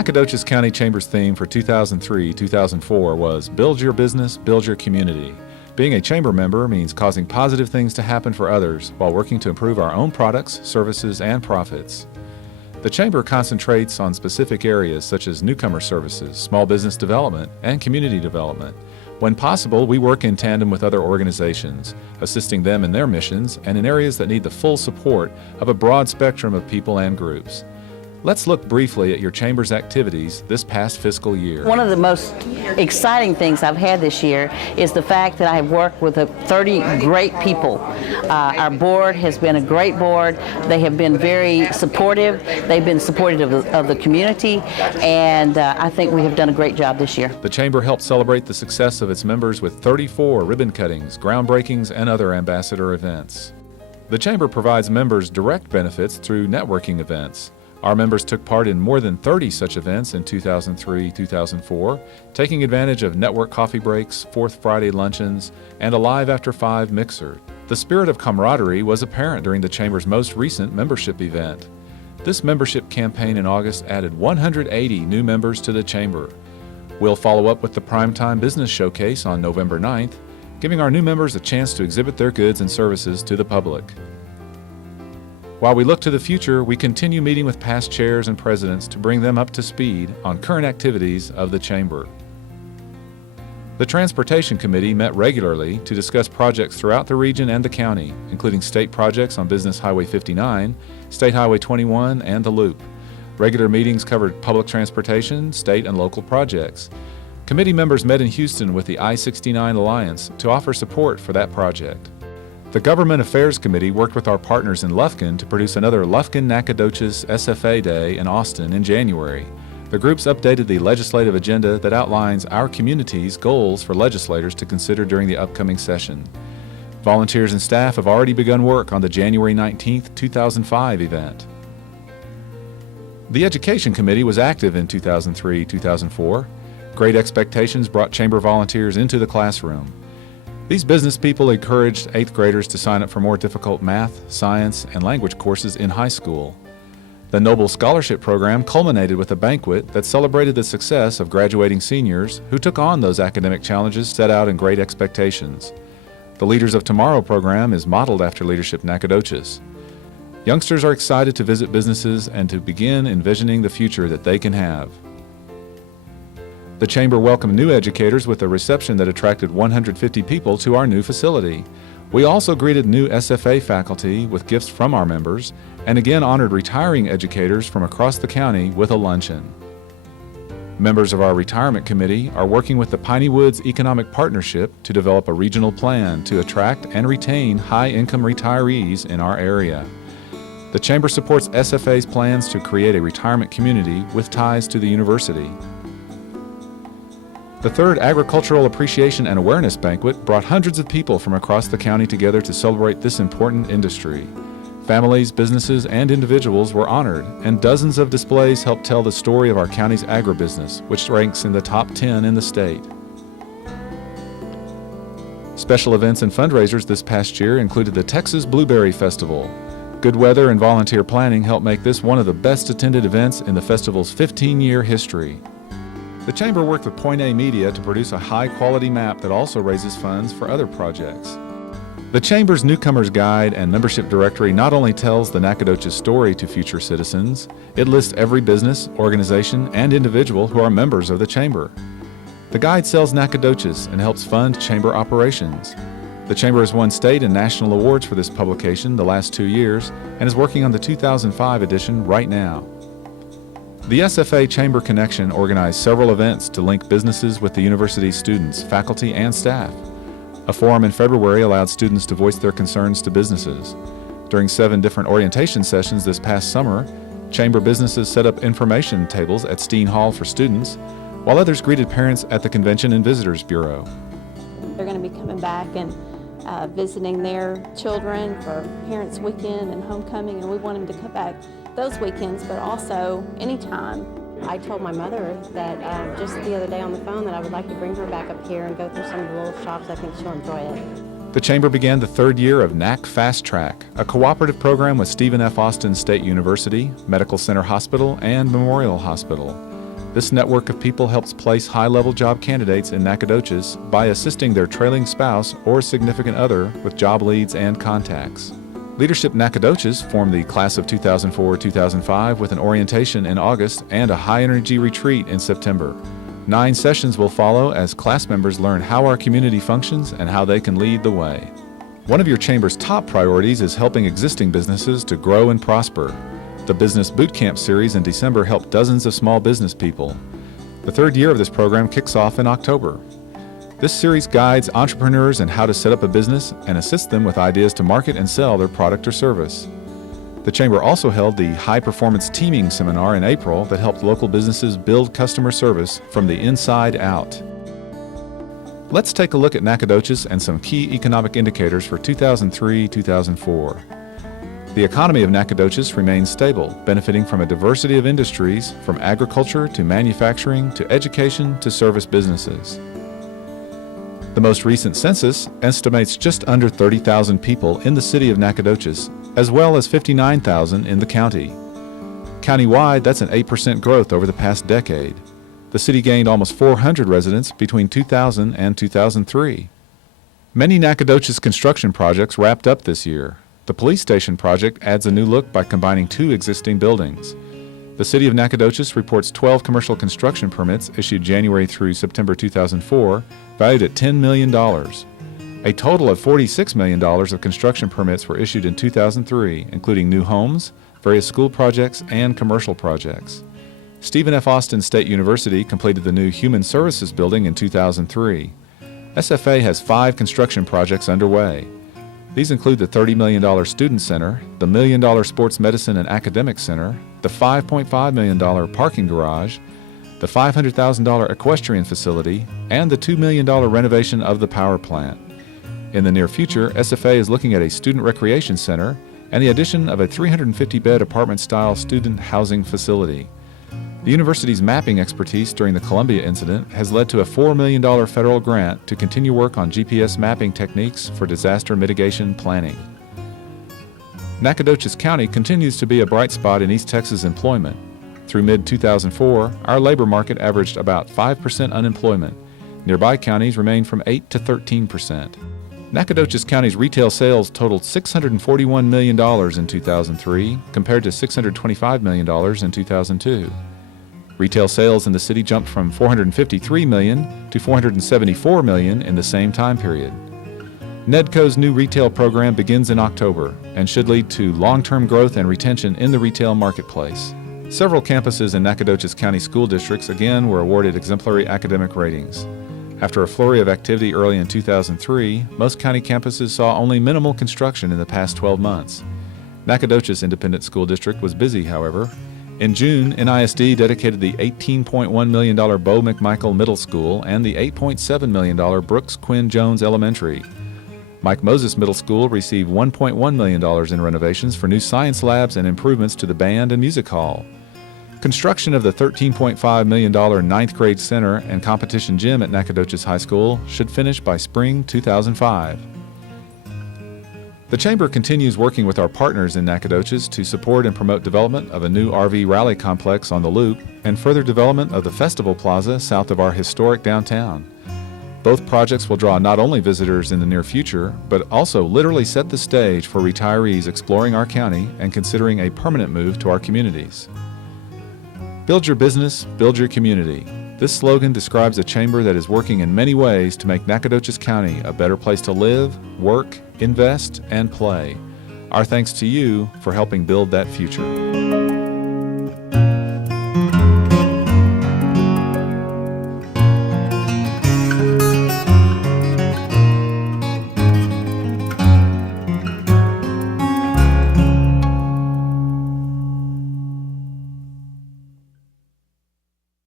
Nacogdoches County Chamber's theme for 2003-2004 was Build Your Business, Build Your Community. Being a chamber member means causing positive things to happen for others while working to improve our own products, services, and profits. The Chamber concentrates on specific areas such as newcomer services, small business development, and community development. When possible, we work in tandem with other organizations, assisting them in their missions and in areas that need the full support of a broad spectrum of people and groups. Let's look briefly at your Chamber's activities this past fiscal year. One of the most exciting things I've had this year is the fact that I have worked with 30 great people. Our board has been a great board. They have been very supportive. They've been supportive of the community, and I think we have done a great job this year. The Chamber helped celebrate the success of its members with 34 ribbon cuttings, groundbreakings, and other ambassador events. The Chamber provides members direct benefits through networking events. Our members took part in more than 30 such events in 2003-2004, taking advantage of network coffee breaks, Fourth Friday luncheons, and a Live After 5 mixer. The spirit of camaraderie was apparent during the Chamber's most recent membership event. This membership campaign in August added 180 new members to the Chamber. We'll follow up with the Primetime Business Showcase on November 9th, giving our new members a chance to exhibit their goods and services to the public. While we look to the future, we continue meeting with past chairs and presidents to bring them up to speed on current activities of the Chamber. The Transportation Committee met regularly to discuss projects throughout the region and the county, including state projects on Business Highway 59, State Highway 21, and the Loop. Regular meetings covered public transportation, state and local projects. Committee members met in Houston with the I-69 Alliance to offer support for that project. The Government Affairs Committee worked with our partners in Lufkin to produce another Lufkin-Nacogdoches SFA Day in Austin in January. The groups updated the legislative agenda that outlines our community's goals for legislators to consider during the upcoming session. Volunteers and staff have already begun work on the January 19, 2005 event. The Education Committee was active in 2003-2004. Great Expectations brought Chamber volunteers into the classroom. These business people encouraged 8th graders to sign up for more difficult math, science, and language courses in high school. The Noble Scholarship Program culminated with a banquet that celebrated the success of graduating seniors who took on those academic challenges set out in Great Expectations. The Leaders of Tomorrow program is modeled after Leadership Nacogdoches. Youngsters are excited to visit businesses and to begin envisioning the future that they can have. The Chamber welcomed new educators with a reception that attracted 150 people to our new facility. We also greeted new SFA faculty with gifts from our members and again honored retiring educators from across the county with a luncheon. Members of our Retirement Committee are working with the Piney Woods Economic Partnership to develop a regional plan to attract and retain high-income retirees in our area. The Chamber supports SFA's plans to create a retirement community with ties to the university. The third Agricultural Appreciation and Awareness Banquet brought hundreds of people from across the county together to celebrate this important industry. Families, businesses, and individuals were honored, and dozens of displays helped tell the story of our county's agribusiness, which ranks in the top 10 in the state. Special events and fundraisers this past year included the Texas Blueberry Festival. Good weather and volunteer planning helped make this one of the best attended events in the festival's 15-year history. The Chamber worked with Point A Media to produce a high-quality map that also raises funds for other projects. The Chamber's Newcomers Guide and Membership Directory not only tells the Nacogdoches story to future citizens, it lists every business, organization, and individual who are members of the Chamber. The guide sells Nacogdoches and helps fund Chamber operations. The Chamber has won state and national awards for this publication the last 2 years and is working on the 2005 edition right now. The SFA Chamber Connection organized several events to link businesses with the university's students, faculty, and staff. A forum in February allowed students to voice their concerns to businesses. During 7 different orientation sessions this past summer, Chamber businesses set up information tables at Steen Hall for students, while others greeted parents at the Convention and Visitors Bureau. They're going to be coming back and visiting their children for Parents Weekend and homecoming, and we want them to come back those weekends, but also anytime. I told my mother that just the other day on the phone that I would like to bring her back up here and go through some of the little shops. I think she'll enjoy it. The Chamber began the 3rd year of NAC Fast Track, a cooperative program with Stephen F. Austin State University, Medical Center Hospital, and Memorial Hospital. This network of people helps place high-level job candidates in Nacogdoches by assisting their trailing spouse or significant other with job leads and contacts. Leadership Nacogdoches formed the class of 2004-2005 with an orientation in August and a high-energy retreat in September. 9 sessions will follow as class members learn how our community functions and how they can lead the way. One of your Chamber's top priorities is helping existing businesses to grow and prosper. The Business Bootcamp series in December helped dozens of small business people. The 3rd year of this program kicks off in October. This series guides entrepreneurs in how to set up a business and assists them with ideas to market and sell their product or service. The Chamber also held the High Performance Teaming Seminar in April that helped local businesses build customer service from the inside out. Let's take a look at Nacogdoches and some key economic indicators for 2003-2004. The economy of Nacogdoches remains stable, benefiting from a diversity of industries, from agriculture to manufacturing to education to service businesses. The most recent census estimates just under 30,000 people in the city of Nacogdoches, as well as 59,000 in the county. Countywide, that's an 8% growth over the past decade. The city gained almost 400 residents between 2000 and 2003. Many Nacogdoches construction projects wrapped up this year. The police station project adds a new look by combining 2 existing buildings. The city of Nacogdoches reports 12 commercial construction permits issued January through September 2004, valued at $10 million. A total of $46 million of construction permits were issued in 2003, including new homes, various school projects, and commercial projects. Stephen F. Austin State University completed the new Human Services Building in 2003. SFA has 5 construction projects underway. These include the $30 million Student Center, the $1 million Sports Medicine and Academic Center, the $5.5 million parking garage, the $500,000 equestrian facility, and the $2 million renovation of the power plant. In the near future, SFA is looking at a student recreation center and the addition of a 350-bed apartment-style student housing facility. The university's mapping expertise during the Columbia incident has led to a $4 million federal grant to continue work on GPS mapping techniques for disaster mitigation planning. Nacogdoches County continues to be a bright spot in East Texas employment. Through mid-2004, our labor market averaged about 5% unemployment. Nearby counties remained from 8 to 13%. Nacogdoches County's retail sales totaled $641 million in 2003, compared to $625 million in 2002. Retail sales in the city jumped from $453 million to $474 million in the same time period. NEDCO's new retail program begins in October and should lead to long-term growth and retention in the retail marketplace. Several campuses in Nacogdoches County school districts again were awarded exemplary academic ratings. After a flurry of activity early in 2003, most county campuses saw only minimal construction in the past 12 months. Nacogdoches Independent School District was busy, however. In June, NISD dedicated the $18.1 million Bo McMichael Middle School and the $8.7 million Brooks Quinn Jones Elementary. Mike Moses Middle School received $1.1 million in renovations for new science labs and improvements to the band and music hall. Construction of the $13.5 million 9th grade center and competition gym at Nacogdoches High School should finish by spring 2005. The Chamber continues working with our partners in Nacogdoches to support and promote development of a new RV rally complex on the Loop and further development of the Festival Plaza south of our historic downtown. Both projects will draw not only visitors in the near future, but also literally set the stage for retirees exploring our county and considering a permanent move to our communities. Build your business, build your community. This slogan describes a chamber that is working in many ways to make Nacogdoches County a better place to live, work, invest, and play. Our thanks to you for helping build that future.